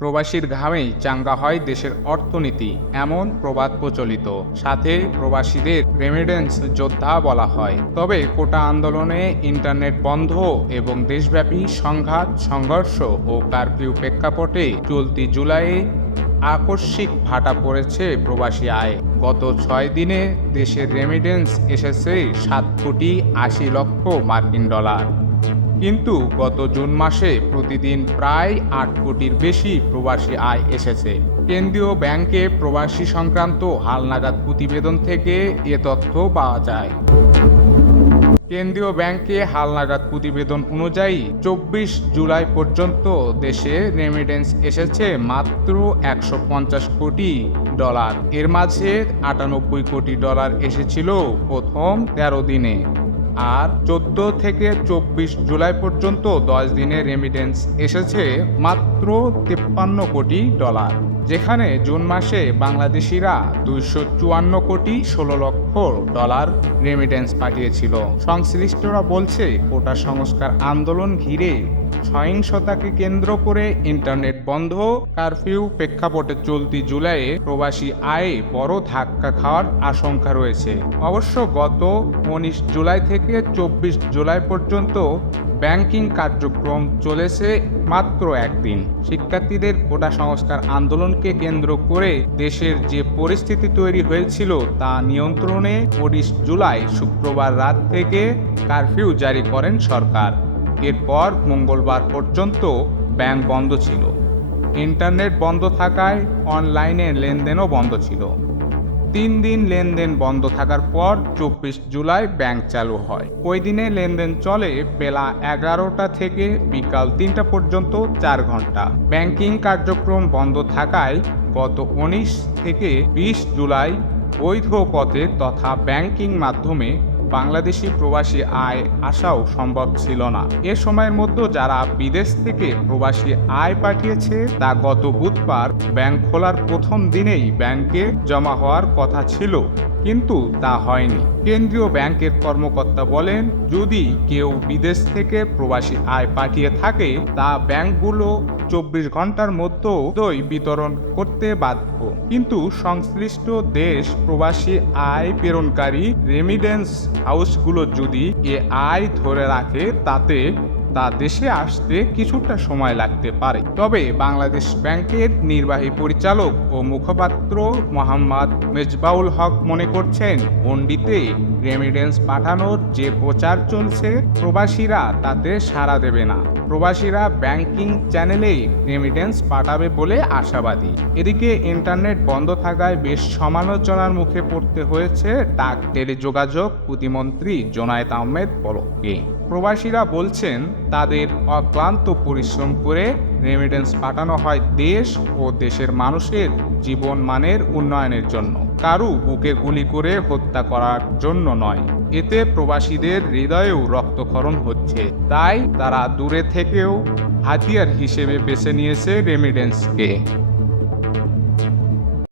প্রবাসীর ঘামেই চাঙ্গা হয় দেশের অর্থনীতি, এমন প্রবাদ প্রচলিত। সাথে প্রবাসীদের রেমিডেন্স যোদ্ধা বলা হয়। তবে কোটা আন্দোলনে ইন্টারনেট বন্ধ এবং দেশব্যাপী সংঘাত, সংঘর্ষ ও কারফিউ প্রেক্ষাপটে চলতি জুলাইয়ে আকস্মিক ভাটা পড়েছে প্রবাসী আয়। গত ছয় দিনে দেশের রেমিডেন্স এসেছে সাত কোটি আশি লক্ষ মার্কিন ডলার। কিন্তু গত জুন মাসে প্রতিদিন প্রায় আট কোটির বেশি প্রবাসী আয় এসেছে। কেন্দ্রীয় ব্যাংকে প্রবাসী সংক্রান্ত হালনাগাদ প্রতিবেদন থেকে এ তথ্য পাওয়া যায়। কেন্দ্রীয় ব্যাংকে হালনাগাদ প্রতিবেদন অনুযায়ী চব্বিশ জুলাই পর্যন্ত দেশে রেমিডেন্স এসেছে মাত্র একশো পঞ্চাশ কোটি ডলার। এর মাঝে আটানব্বই কোটি ডলার এসেছিল প্রথম তেরো দিনে। আর চোদ্দ থেকে চব্বিশ জুলাই পর্যন্ত দশ দিনের রেমিডেন্স এসেছে মাত্র তেপ্পান্ন কোটি ডলার, যেখানে জুন মাসে বাংলাদেশিরা দুইশো চুয়ান্ন কোটি ষোলো লক্ষ ডলার রেমিডেন্স পাঠিয়েছিল। সংশ্লিষ্টরা বলছে, কোটা সংস্কার আন্দোলন ঘিরে সহিংসতাকে কেন্দ্র করে ইন্টারনেট বন্ধ, কারফিউ প্রেক্ষাপটে চলতি জুলাইয়ে প্রবাসী আয়ে বড় ধাক্কা খাওয়ার আশঙ্কা রয়েছে। অবশ্য গত উনিশ জুলাই থেকে চব্বিশ জুলাই পর্যন্ত ব্যাংকিং কার্যক্রম চলেছে মাত্র একদিন। শিক্ষার্থীদের কোটা সংস্কার আন্দোলনকে কেন্দ্র করে দেশের যে পরিস্থিতি তৈরি হয়েছিল তা নিয়ন্ত্রণে উনিশ জুলাই শুক্রবার রাত থেকে কারফিউ জারি করেন সরকার। এরপর মঙ্গলবার পর্যন্ত ব্যাংক বন্ধ ছিল। ইন্টারনেট বন্ধ থাকায় অনলাইনে লেনদেনও বন্ধ ছিল। তিন দিন লেনদেন বন্ধ থাকার পর চব্বিশ জুলাই ব্যাংক চালু হয়। ওই দিনে লেনদেন চলে বেলা এগারোটা থেকে বিকাল তিনটা পর্যন্ত চার ঘণ্টা। ব্যাংকিং কার্যক্রম বন্ধ থাকায় গত উনিশ থেকে বিশ জুলাই বৈধ পথে তথা ব্যাংকিং মাধ্যমে বাংলাদেশি প্রবাসী আয় আসাও সম্ভব ছিল না। এ সময়ের মধ্যে যারা বিদেশ থেকে প্রবাসী আয় পাঠিয়েছে, তা গত বুধবার ব্যাংক খোলার প্রথম দিনেই ব্যাংকে জমা হওয়ার কথা ছিল। কিন্তু তা হয়নি। কেন্দ্রীয় ব্যাংকের কর্মকর্তা বলেন, যদি কেউ বিদেশ থেকে প্রবাসী আয় পাঠিয়ে থাকে, তা ব্যাংকগুলো চব্বিশ ঘণ্টার মধ্যেই বিতরণ করতে বাধ্য। কিন্তু সংশ্লিষ্ট দেশ প্রবাসী আয় প্রেরণকারী রেমিডেন্স হাউসগুলো যদি এ আয় ধরে রাখে, তাতে তা দেশে আসতে কিছুটা সময় লাগতে পারে। তবে বাংলাদেশ ব্যাংকের নির্বাহী পরিচালক ও মুখপাত্র মোহাম্মদ মেজবাউল হক মনে করছেন মন্ডিতে রেমিডেন্স পাঠানোর যে প্রচার চলছে, প্রবাসীরা তাতে সাড়া দেবে না। প্রবাসীরা ব্যাংকিং চ্যানেলেই রেমিডেন্স পাঠাবে বলে আশাবাদী। এদিকে ইন্টারনেট বন্ধ থাকায় বেশ সমালোচনার মুখে পড়তে হয়েছে ডাক টেলিযোগাযোগ প্রতিমন্ত্রী জোনায়েত আহমেদ পলককে প্রবাসীরা বলছেন, তাদের অক্লান্ত পরিশ্রম করে রেমিডেন্স পাঠানো হয় দেশ ও দেশের মানুষের জীবন মানের উন্নয়নের জন্য। কারু বুকে গুলি করে হত্যা করার জন্য নয়। এতে প্রবাসীদের হৃদয়েও রক্তক্ষরণ হচ্ছে। তাই তারা দূরে থেকেও হাতিয়ার হিসেবে বেছে নিয়েছে রেমিডেন্সকে